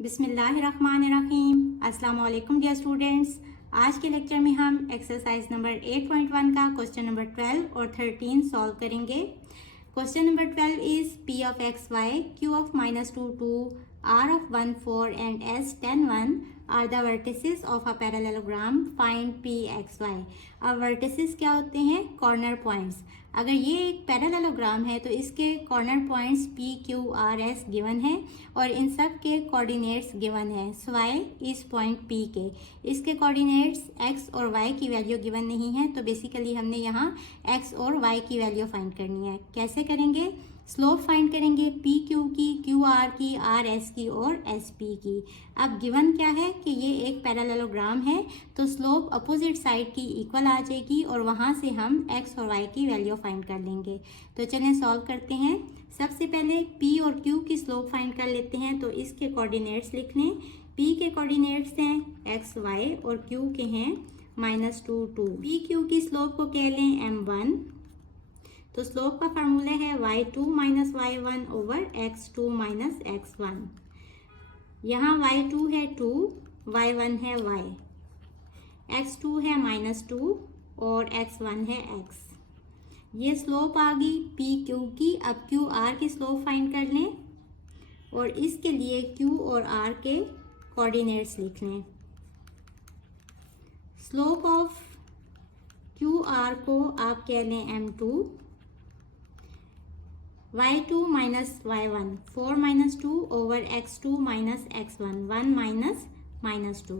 बिस्मिल्लाहिर्रहमानिर्रहीम। अस्सलाम वालेकुम डियर स्टूडेंट्स। आज के लेक्चर में हम एक्सरसाइज नंबर 8.1 का क्वेश्चन नंबर 12 और 13 सॉल्व करेंगे। Question number 12 is P of x y, Q of -2 2, R of 1 4 and S 10 1 are the vertices of a parallelogram. Find P x y। अब vertices क्या होते हैं? Corner points. अगर ये एक पैरेललोग्राम है तो इसके corner points P Q R S given है और इन सब के कोऑर्डिनेट्स गिवन है। y इस पॉइंट P के, इसके कोऑर्डिनेट्स x और y की वैल्यू गिवन नहीं है, तो बेसिकली हमने यहाँ x और y की वैल्यू फाइंड करनी है। कैसे करेंगे? स्लोप फाइंड करेंगे P Q की, Q R की, R S की और S P की। अब गिवन क्या है कि ये एक पैरेललोग्राम है, तो स्लोप अपोजिट साइड की इक्वल आ जाएगी और वहाँ से हम x और y की वैल्यू फाइंड कर लेंगे। तो चलें सॉल्व करते हैं। सबसे पहले P और Q की स्लोप फाइंड कर लेते हैं, तो इसके कोऑर्डिनेट्स लिख लें। P के कोऑर्डिनेट्स हैं x y और Q के हैं -2 2। P Q की स्लोप को कह लें m1। तो स्लोप का फार्मूला है y2 - y1 over x2 - x1। यहाँ y2 है 2, y1 है y, x2 है -2 और x1 है x। ये स्लोप आ गई P Q की। अब Q R की स्लोप फाइंड कर लें और इसके लिए Q और R के कोऑर्डिनेट्स लिख लें। स्लोप ऑफ Q R को आप कह लें m2, y2 - y1 4 - 2 over x2 - x1 1 - -2।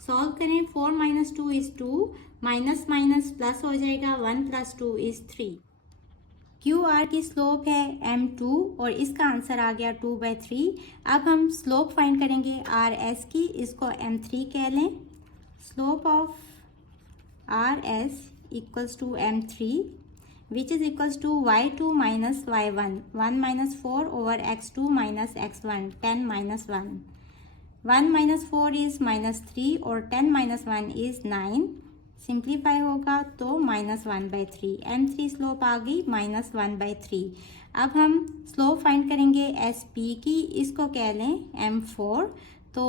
Solve करें। 4 - 2 इज 2, माइनस माइनस प्लस हो जाएगा, 1 + 2 इज 3। क्यू आर की स्लोप है m2 और इसका आंसर आ गया 2/3। अब हम स्लोप फाइंड करेंगे आर एस की, इसको m3 कह लें। Slope of R S equals to m3 which is equals to y2 - y1 1 - 4 over x2 - x1 10 - 1। 1 - 4 is -3 और 10 - 1 is 9। सिंप्लीफाई होगा तो -1/3। m3 स्लोप आ गई -1/3। अब हम स्लोप फाइंड करेंगे एस पी की, इसको कह लें m4। तो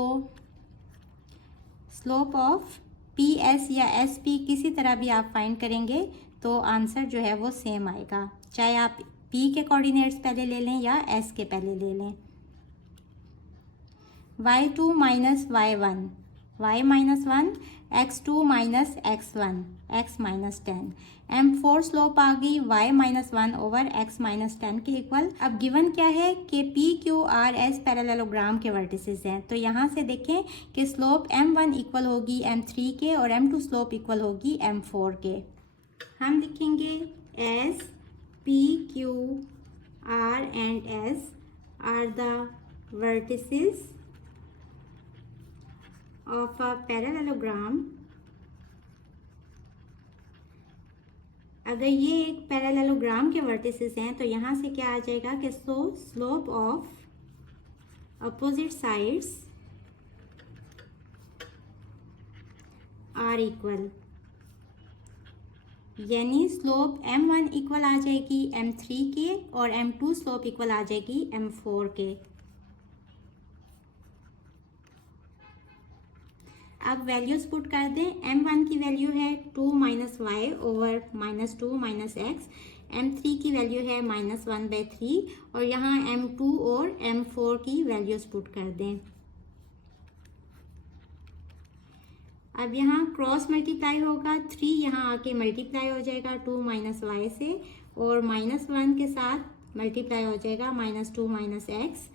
स्लोप ऑफ पी एस या एस पी किसी तरह भी आप फाइंड करेंगे तो आंसर जो है वो सेम आएगा, चाहे आप P के कोऑर्डिनेट्स पहले ले लें या S के पहले ले लें। y2 - y1 y - 1 x2 - x1 x - 10। m4 slope आ गई y - 1 ओवर x - 10 के इक्वल। अब गिवन क्या है कि P Q R S parallelogram के वर्टिसेस हैं, तो यहाँ से देखें कि स्लोप m1 इक्वल होगी m3 के और m2 स्लोप इक्वल होगी m4 के। हम लिखेंगे S P Q R and S R the vertices of a parallelogram. अगर ये एक पैरेललोग्राम के वर्टिसेस हैं तो यहाँ से क्या आ जाएगा कि slope of opposite sides are equal, यानी स्लोप m1 इक्वल आ जाएगी m3 के और m2 स्लोप इक्वल आ जाएगी m4 के। अब वैल्यूज पुट कर दें। m1 की वैल्यू है 2 - y ओवर -2 - x, m3 की वैल्यू है -1/3 और यहाँ m2 और m4 की वैल्यूज पुट कर दें। अब यहाँ क्रॉस मल्टीप्लाई होगा, 3 यहाँ आके मल्टीप्लाई हो जाएगा 2 - y से और -1 के साथ मल्टीप्लाई हो जाएगा -2 - x।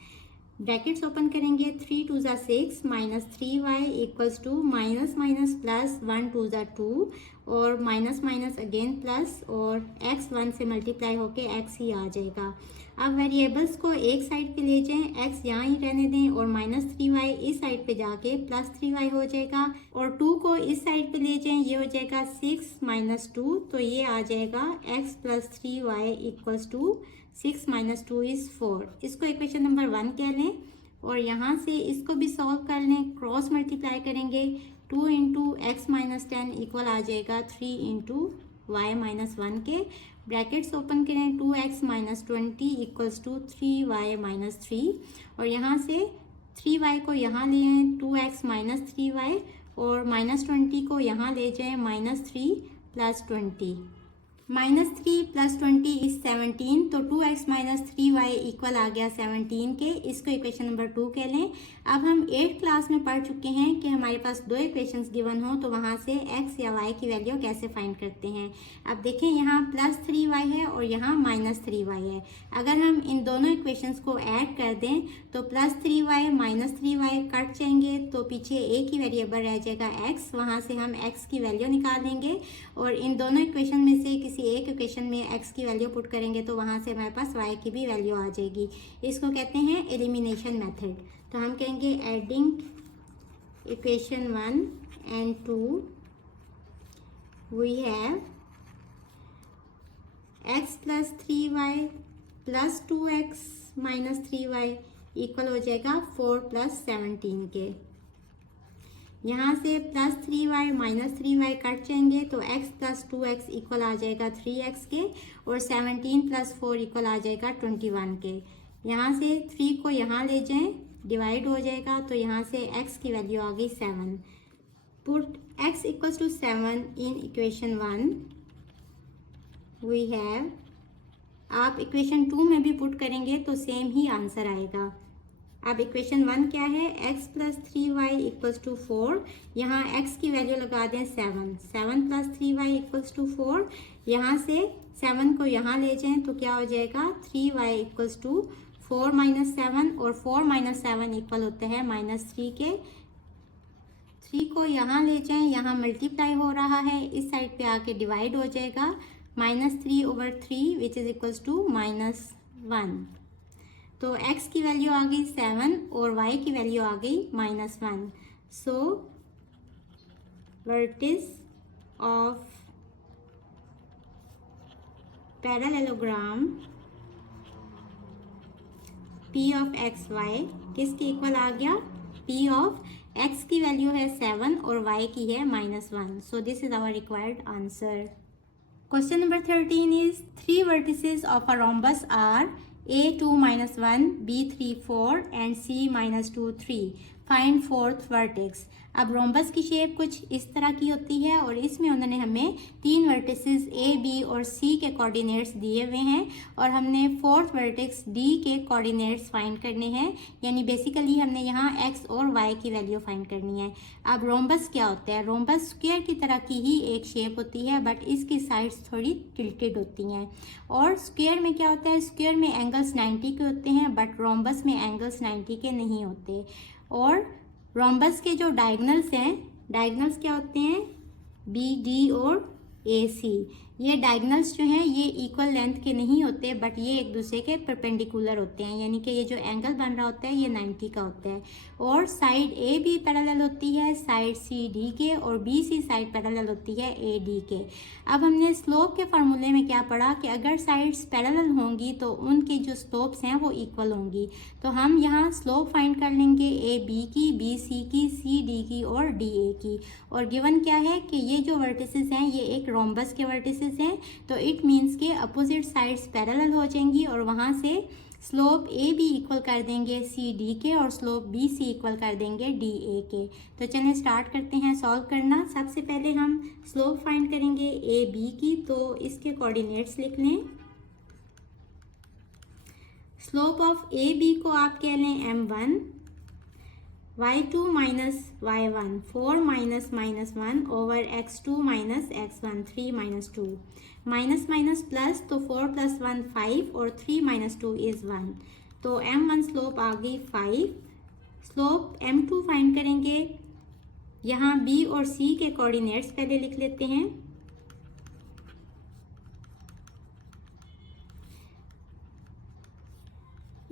ब्रैकेट्स ओपन करेंगे, 3 2 ज़ा 6 -3y equals to minus minus plus 1 2 ज़ा 2 और माइनस माइनस अगेन प्लस और x 1 से मल्टीप्लाई होके x ही आ जाएगा। अब वेरिएबल्स को एक साइड पे ले जाएं, x यहाँ ही रहने दें और -3y इस साइड पे जाके +3y हो जाएगा और 2 को इस साइड पे ले जाएं, ये हो जाएगा 6 - 2, तो ये आ जाएगा x + 3y equals to 6 - 2 is 4। इसको इक्वेशन नंबर 1 कह लें और यहाँ से इसको भी सॉल्व कर लें। क्रॉस मल्टीप्लाई करेंगे, 2 × x - 10 इक्वल आ जाएगा 3 × y - 1 के। ब्रैकेट्स ओपन करें, 2x - 20 इक्वल्स टू 3y - 3 और यहाँ से 3y को यहाँ ले आए 2x माइनस 3y, और -20 को यहाँ ले जाएं -3 + 20। -3 + 20 इज 17, तो 2x माइनस 3y इक्वल आ गया 17 के। इसको इक्वेशन नंबर 2 कह लें। अब हम 8th क्लास में पढ़ चुके हैं कि हमारे पास दो इक्वेशंस गिवन हो तो वहाँ से x या y की वैल्यू कैसे फाइंड करते हैं। अब देखें यहाँ +3y है और यहाँ -3y है। अगर हम इन दोनों इक्वेशंस को ऐड कर दें तो +3y -3y कट जाएंगे, तो पीछे एक ही वेरिएबल रह जाएगा x, वहाँ से हम x की वैल्यू निकालेंगे और इन दोनों इक्वेशन में से किसी एक इक्वेशन में x की वैल्यू पुट करेंगे तो वहाँ से हमारे पास y की भी वैल्यू आ जाएगी। इसको कहते हैं एलिमिनेशन मेथड। तो हम कहेंगे adding equation 1 and 2 we have x + 3y + 2x - 3y equal हो जाएगा 4 + 17 के। यहाँ से +3y -3y कट जाएंगे तो x + 2x इक्वल आ जाएगा 3x के, और 17 + 4 इक्वल आ जाएगा 21 के। यहाँ से 3 को यहाँ ले जाएं, डिवाइड हो जाएगा, तो यहाँ से x की वैल्यू आ गई 7। Put x = 7 in equation 1 we have, आप इक्वेशन 2 में भी पुट करेंगे तो सेम ही आंसर आएगा। अब इक्वेशन 1 क्या है, x + 3y = 4, यहाँ x की वैल्यू लगा दें 7, 7 + 3y = 4, यहाँ से 7 को यहाँ ले जाएं तो क्या हो जाएगा 3y = 4 - 7, और 4 - 7 इक्वल होते हैं -3 के। 3 को यहाँ ले जाएं, यहाँ मल्टीप्लाई हो रहा है, इस साइड पे आके डिवाइड हो जाएगा, -3/3 विच इज इक्वल्स टू -1। तो x की वैल्यू आ गई 7 और y की वैल्यू आ गई -1। So vertices of parallelogram P of x y किसके इक्वल आ गया, P of x की वैल्यू है 7 और y की है -1। So this is our required answer. Question number 13 is 3 vertices of a rhombus are A2 - 1, B3 4 and C - 2 3. Find fourth vertex. अब rhombus की शेप कुछ इस तरह की होती है और इसमें उन्होंने हमें 3 वर्टिसेस A, B और C के कोऑर्डिनेट्स दिए हुए हैं और हमने फोर्थ वर्टेक्स D के कोऑर्डिनेट्स फाइंड करने हैं। यानी बेसिकली हमने यहाँ X और Y की वैल्यू फाइंड करनी है। अब रोम्बस क्या होता है, रोम्बस स्क्वायर की तरह की ही एक शेप होती है बट इसकी साइड्स थोड़ी टिल्टेड होती हैं। और स्क्वायर में क्या होता है, स्क्वायर में एंगल्स 90 के होते हैं बट रोम्बस में एंगल्स 90 के नहीं होते। और रोम्बस के जो डायगनल्स हैं, डायगनल्स क्या होते हैं, बी डी और ए सी। ये डायगनल्स जो हैं ये इक्वल लेंथ के नहीं होते बट ये एक दूसरे के परपेंडिकुलर होते हैं, यानी कि ये जो एंगल बन रहा होता है ये 90 का होता है। और साइड ए बी पैरेलल होती है साइड सी डी के और बी सी साइड पैरेलल होती है ए डी के। अब हमने स्लोप के फार्मूले में क्या पढ़ा कि अगर साइड्स पैरेलल होंगी तो उनकी जो स्लोप्स हैं वो इक्वल होंगी। तो हम यहाँ स्लोप फाइंड कर लेंगे ए बी की, बी सी की, सी डी की और डी ए की। और गिवन क्या है कि ये जो वर्टिसेस हैं ये एक रोम्बस के वर्टिसेस हैं, तो इट मीन्स के अपोजिट साइड्स पैरेलल हो जाएंगी और वहाँ से स्लोप ए बी इक्वल कर देंगे सी डी के और स्लोप बी सी इक्वल कर देंगे डी ए के। तो चलिए स्टार्ट करते हैं सॉल्व करना। सबसे पहले हम स्लोप फाइंड करेंगे ए बी की, तो इसके कोऑर्डिनेट्स लिख लें। स्लोप ऑफ ए बी को आप कह लें m1, y2 minus y1 4 minus -1 over x2 minus x1 3 minus 2 minus minus plus, तो 4 + 1 5 और 3 - 2 इज 1। तो m1 स्लोप आ गई 5। स्लोप m2 फाइंड करेंगे। यहाँ b और c के कोऑर्डिनेट्स पहले लिख लेते हैं।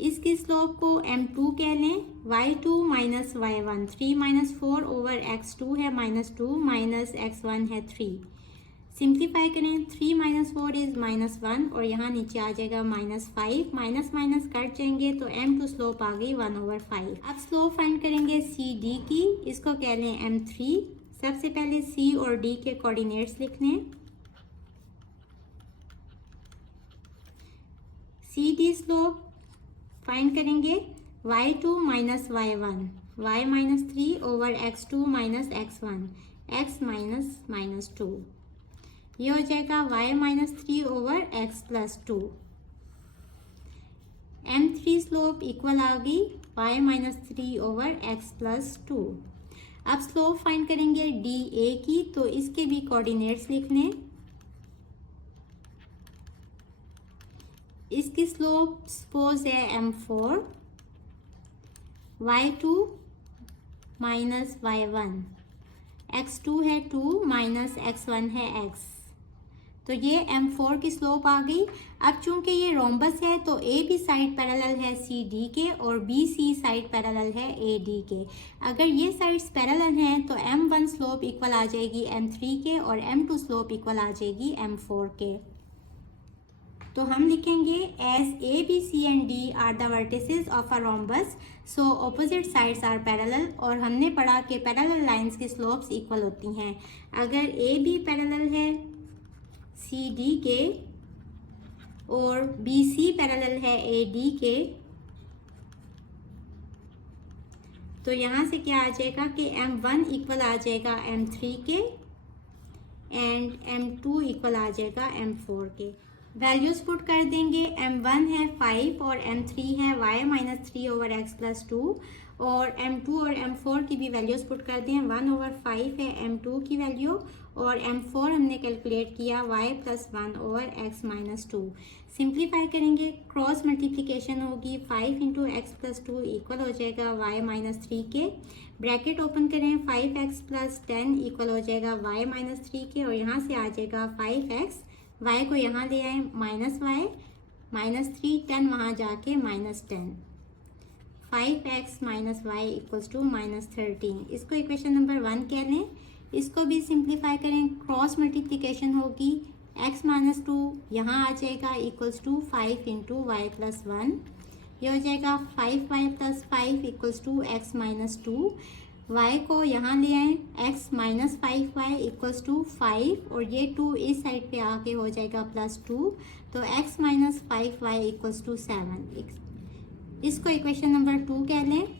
इसकी स्लोप को m2 कह लें। y2 minus y1 3 - 4 over x2 है -2 माइनस x1 है 3। सिंप्लीफाई करें, 3 - 4 इज -1 और यहाँ नीचे आ जाएगा -5, माइनस माइनस कट जाएंगे तो m2 स्लोप आ गई 1/5। अब स्लोप फाइंड करेंगे सी डी की, इसको कह लें m3। सबसे पहले c और d के कोऑर्डिनेट्स लिख लें। सी डी स्लोप फाइंड करेंगे, y2 minus y1, y minus 3 over x2 minus x1, x minus minus 2, ये हो जाएगा y minus 3 over x plus 2। m3 slope equal आ गई y minus 3 over x plus 2। अब स्लोप फाइंड करेंगे DA की, तो इसके भी कोऑर्डिनेट्स लिख लें। इसकी स्लोप सपोज है m4, y2 minus y1, x2 है 2 माइनस x1 है x, तो ये m4 की स्लोप आ गई। अब चूंकि ये रोम्बस है तो ए बी साइड पैरेलल है सी डी के और बी सी साइड पैरेलल है ए डी के। अगर ये साइड्स पैरेलल हैं तो m1 स्लोप इक्वल आ जाएगी m3 के और m2 स्लोप इक्वल आ जाएगी m4 के। तो हम लिखेंगे as A B C and D are the vertices of a rhombus so opposite sides are parallel, और हमने पढ़ा कि पैरेलल लाइंस की स्लोप्स इक्वल होती हैं। अगर ए बी पैरेलल है सी डी के और बी सी पैरेलल है ए डी के, तो यहाँ से क्या आ जाएगा कि m1 इक्वल आ जाएगा m3 के एंड m2 इक्वल आ जाएगा m4 के। वैल्यूज पुट कर देंगे, m1 है 5 और m3 है y minus 3 over x plus 2, और m2 और m4 की भी वैल्यूज पुट कर दें। 1 ओवर 5 है m2 की वैल्यू और m4 हमने कैलकुलेट किया y plus 1 over x minus 2। Simplify करेंगे, क्रॉस मल्टीप्लिकेशन होगी, 5 इंटू एक्स प्लस 2 इक्वल हो जाएगा y माइनस 3 के। ब्रैकेट ओपन करें, 5x प्लस 10 इक्वल हो जाएगा y माइनस 3 के, और यहाँ से आ जाएगा 5x, y को यहाँ ले आए माइनस y माइनस 3, 10 वहाँ जाके minus 10, 5x minus y equals to minus 13। इसको इक्वेशन नंबर 1 कह लें। इसको भी सिंप्लीफाई करें, क्रॉस मल्टीप्लिकेशन होगी, x माइनस 2 यहाँ आ जाएगा equals to 5 into Y plus 1, यह हो जाएगा 5y plus 5 equals to x minus 2। y को यहाँ ले आए, x minus 5y equals to 5, और ये 2 इस साइड पे आके हो जाएगा प्लस 2, तो x minus 5y equals to 7। इसको इक्वेशन नंबर 2 कह लें।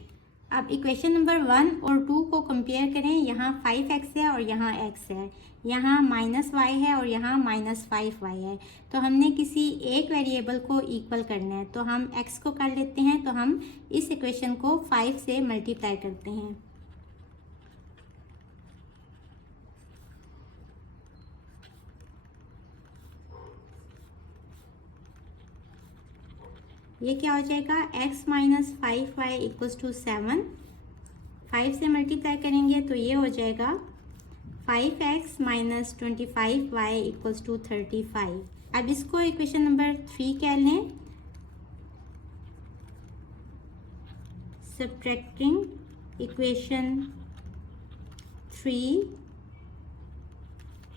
अब इक्वेशन नंबर 1 और 2 को कंपेयर करें, यहाँ 5x है और यहाँ x है, यहाँ माइनस y है और यहाँ माइनस 5y है, तो हमने किसी एक वेरिएबल को इक्वल करना है, तो हम x को कर लेते हैं। तो हम इस इक्वेशन को 5 से मल्टीप्लाई करते हैं। ये क्या हो जाएगा, x minus 5y equals to 7, 5 से मल्टीप्लाई करेंगे तो ये हो जाएगा 5x minus 25y equals to 35। अब इसको इक्वेशन नंबर 3 कह लें। Subtracting equation 3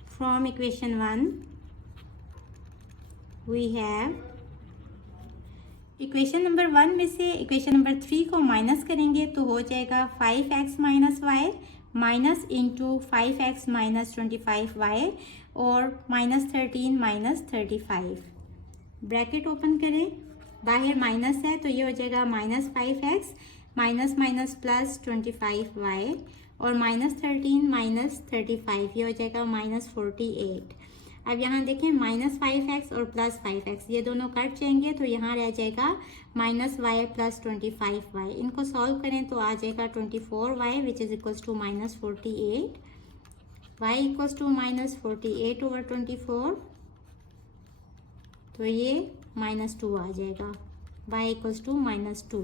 from equation 1 we have, equation number 1 में से इक्वेशन नंबर 3 को माइनस करेंगे तो हो जाएगा 5x minus Y minus into 5x minus 25y और माइनस 13 माइनस 35। ब्रैकेट ओपन करें, बाहर माइनस है तो ये हो जाएगा minus 5x minus minus plus 25y और माइनस 13 माइनस 35, ये हो जाएगा माइनस 48। अब यहाँ देखें माइनस 5x और प्लस 5x ये दोनों कट जाएंगे तो यहाँ रह जाएगा माइनस y प्लस 25y। इनको सॉल्व करें तो आ जाएगा 24y which is equals to minus 48, y equals to minus 48 over 24, तो ये माइनस 2 आ जाएगा, y equals to minus 2।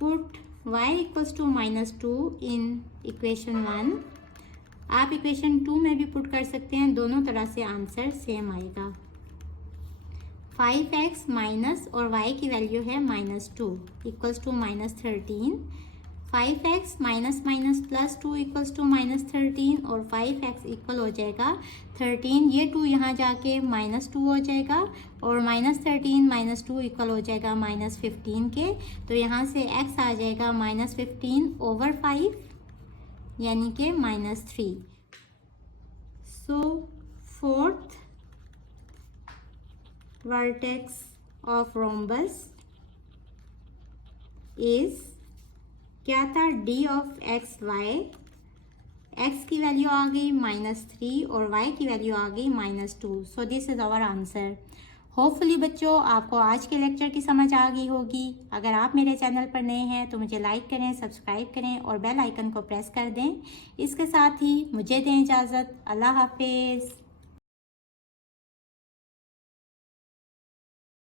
Put y equals to minus 2 in equation 1। आप इक्वेशन 2 में भी पुट कर सकते हैं, दोनों तरह से आंसर सेम आएगा। 5x माइनस और y की वैल्यू है minus 2 equals to minus 13, 5x minus minus plus 2 equals to minus 13 और 5x इक्वल हो जाएगा 13, ये 2 यहाँ जाके माइनस 2 हो जाएगा और माइनस 13 माइनस 2 इक्वल हो जाएगा माइनस 15 के, तो यहाँ से x आ जाएगा माइनस 15 ओवर 5 यानी कि minus 3। So fourth vertex of rhombus is, क्या था, D of x y, x की वैल्यू आ गई -3 और वाई की वैल्यू आ गई -2। So this is our answer. Hopefully बच्चों आपको आज के लेक्चर की समझ आ गई होगी। अगर आप मेरे चैनल पर नए हैं तो मुझे लाइक करें, सब्सक्राइब करें और बेल आइकन को प्रेस कर दें। इसके साथ ही मुझे दें इजाज़त। अल्लाह हाफिज़।